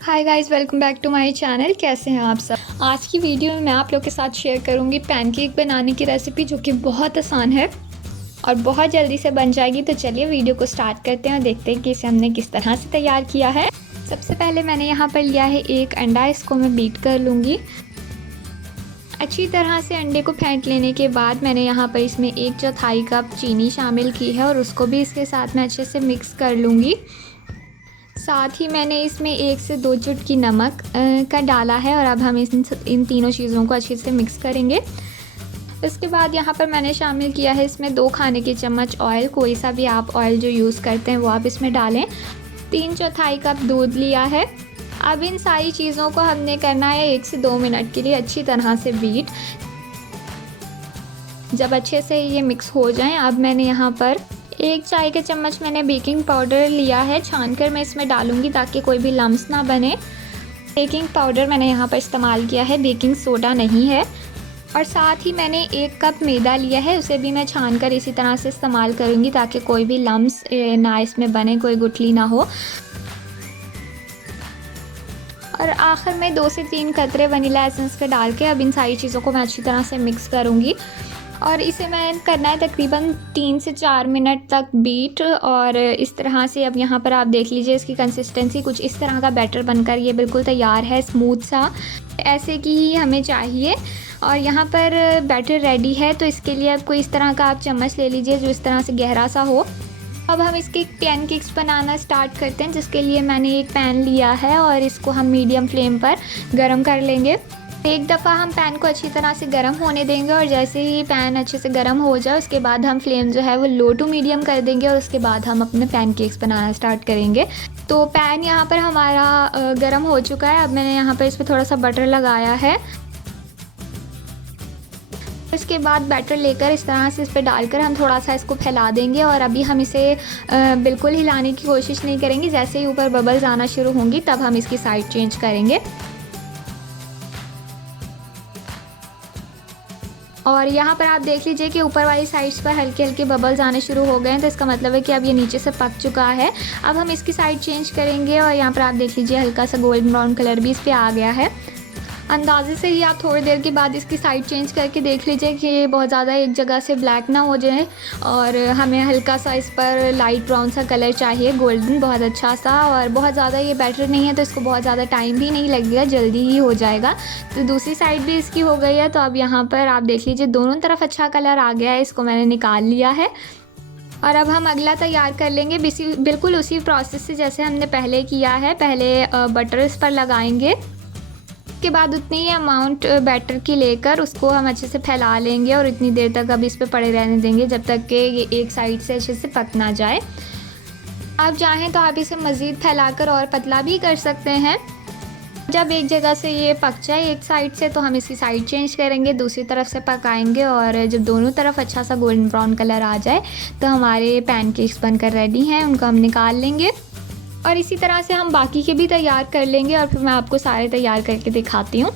Hi guys, welcome back to my channel. कैसे हैं आप सब। आज की वीडियो में मैं आप लोग के साथ शेयर करूंगी पैनकेक बनाने की रेसिपी, जो कि बहुत आसान है और बहुत जल्दी से बन जाएगी। तो चलिए वीडियो को स्टार्ट करते हैं और देखते हैं कि इसे हमने किस तरह से तैयार किया है। सबसे पहले मैंने यहाँ पर लिया है एक अंडा, इसको मैं बीट कर लूँगी। अच्छी तरह से अंडे को फेंट लेने के बाद मैंने यहाँ पर इसमें 1/4 कप चीनी शामिल की है और उसको भी इसके साथ में अच्छे से मिक्स कर लूँगी। साथ ही मैंने इसमें 1 से 2 चुटकी नमक का डाला है और अब हम इन तीनों चीज़ों को अच्छे से मिक्स करेंगे। इसके बाद यहाँ पर मैंने शामिल किया है इसमें 2 खाने के चम्मच ऑयल। कोई सा भी आप ऑयल जो यूज़ करते हैं वो आप इसमें डालें। 3/4 कप दूध लिया है। अब इन सारी चीज़ों को हमने करना है 1 से 2 मिनट के लिए अच्छी तरह से बीट। जब अच्छे से ये मिक्स हो जाएं, अब मैंने यहाँ पर 1 चाय के चम्मच मैंने बेकिंग पाउडर लिया है। छानकर मैं इसमें डालूंगी ताकि कोई भी लम्स ना बने। बेकिंग पाउडर मैंने यहाँ पर इस्तेमाल किया है, बेकिंग सोडा नहीं है। और साथ ही मैंने 1 कप मैदा लिया है, उसे भी मैं छानकर इसी तरह से इस्तेमाल करूँगी ताकि कोई भी लम्स ना इसमें बने, कोई गुठली ना हो। और आखिर में 2 से 3 कतरे वनीला एसेंस के डाल के अब इन सारी चीज़ों को मैं अच्छी तरह से मिक्स करूँगी। और इसे मैं करना है तकरीबन 3 से 4 मिनट तक बीट। और इस तरह से अब यहाँ पर आप देख लीजिए इसकी कंसिस्टेंसी कुछ इस तरह का बैटर बनकर ये बिल्कुल तैयार है, स्मूथ सा, ऐसे की ही हमें चाहिए। और यहाँ पर बैटर रेडी है, तो इसके लिए अब कोई इस तरह का आप चम्मच ले लीजिए जो इस तरह से गहरा सा हो। अब हम इसके पैनकेक्स बनाना स्टार्ट करते हैं, जिसके लिए मैंने एक पैन लिया है और इसको हम मीडियम फ्लेम पर गर्म कर लेंगे। एक दफ़ा हम पैन को अच्छी तरह से गर्म होने देंगे और जैसे ही पैन अच्छे से गर्म हो जाए उसके बाद हम फ्लेम जो है वो लो टू मीडियम कर देंगे और उसके बाद हम अपने पैनकेक्स बनाना स्टार्ट करेंगे। तो पैन यहाँ पर हमारा गर्म हो चुका है। अब मैंने यहाँ पर इस पर थोड़ा सा बटर लगाया है। इसके बाद बैटर लेकर इस तरह से इस पर डालकर हम थोड़ा सा इसको फैला देंगे और अभी हम इसे बिल्कुल हिलाने की कोशिश नहीं करेंगे। जैसे ही ऊपर बबल्स आना शुरू होंगी तब हम इसकी साइड चेंज करेंगे। और यहाँ पर आप देख लीजिए कि ऊपर वाली साइड्स पर हल्के हल्के बबल्स आने शुरू हो गए हैं, तो इसका मतलब है कि अब ये नीचे से पक चुका है। अब हम इसकी साइड चेंज करेंगे और यहाँ पर आप देख लीजिए हल्का सा गोल्डन ब्राउन कलर भी इस पर आ गया है। अंदाजे से ही आप थोड़ी देर के बाद इसकी साइड चेंज करके देख लीजिए कि ये बहुत ज़्यादा एक जगह से ब्लैक ना हो जाए और हमें हल्का सा इस पर लाइट ब्राउन सा कलर चाहिए, गोल्डन, बहुत अच्छा सा। और बहुत ज़्यादा ये बैटर नहीं है तो इसको बहुत ज़्यादा टाइम भी नहीं लगेगा, जल्दी ही हो जाएगा। तो दूसरी साइड भी इसकी हो गई है। तो अब यहाँ पर आप देख लीजिए दोनों तरफ अच्छा कलर आ गया है, इसको मैंने निकाल लिया है। और अब हम अगला तैयार कर लेंगे बिल्कुल उसी प्रोसेस से जैसे हमने पहले किया है। पहले बटर इस पर लगाएंगे, के बाद उतनी ही अमाउंट बैटर की लेकर उसको हम अच्छे से फैला लेंगे और इतनी देर तक अब इस पे पड़े रहने देंगे जब तक कि ये एक साइड से अच्छे से पक ना जाए। आप चाहें तो आप इसे मज़ीद फैलाकर और पतला भी कर सकते हैं। जब एक जगह से ये पक जाए एक साइड से तो हम इसकी साइड चेंज करेंगे, दूसरी तरफ से पकाएंगे और जब दोनों तरफ अच्छा सा गोल्डन ब्राउन कलर आ जाए तो हमारे पैनकेक्स बनकर रेडी हैं, उनको हम निकाल लेंगे। और इसी तरह से हम बाकी के भी तैयार कर लेंगे और फिर मैं आपको सारे तैयार करके दिखाती हूँ।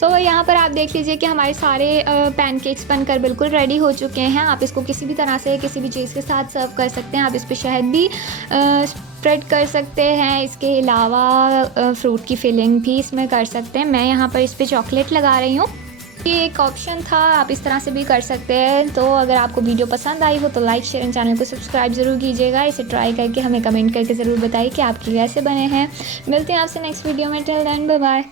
तो यहाँ पर आप देख लीजिए कि हमारे सारे पैनकेक्स बनकर बिल्कुल रेडी हो चुके हैं। आप इसको किसी भी तरह से किसी भी चीज़ के साथ सर्व कर सकते हैं। आप इस पर शहद भी स्प्रेड कर सकते हैं। इसके अलावा फ्रूट की फिलिंग भी इसमें कर सकते हैं। मैं यहाँ पर इस पर चॉकलेट लगा रही हूँ, ये एक ऑप्शन था, आप इस तरह से भी कर सकते हैं। तो अगर आपको वीडियो पसंद आई हो तो लाइक, शेयर एंड चैनल को सब्सक्राइब ज़रूर कीजिएगा। इसे ट्राई करके हमें कमेंट करके ज़रूर बताइए कि आपके कैसे बने हैं। मिलते हैं आपसे नेक्स्ट वीडियो में। Till then, bye bye.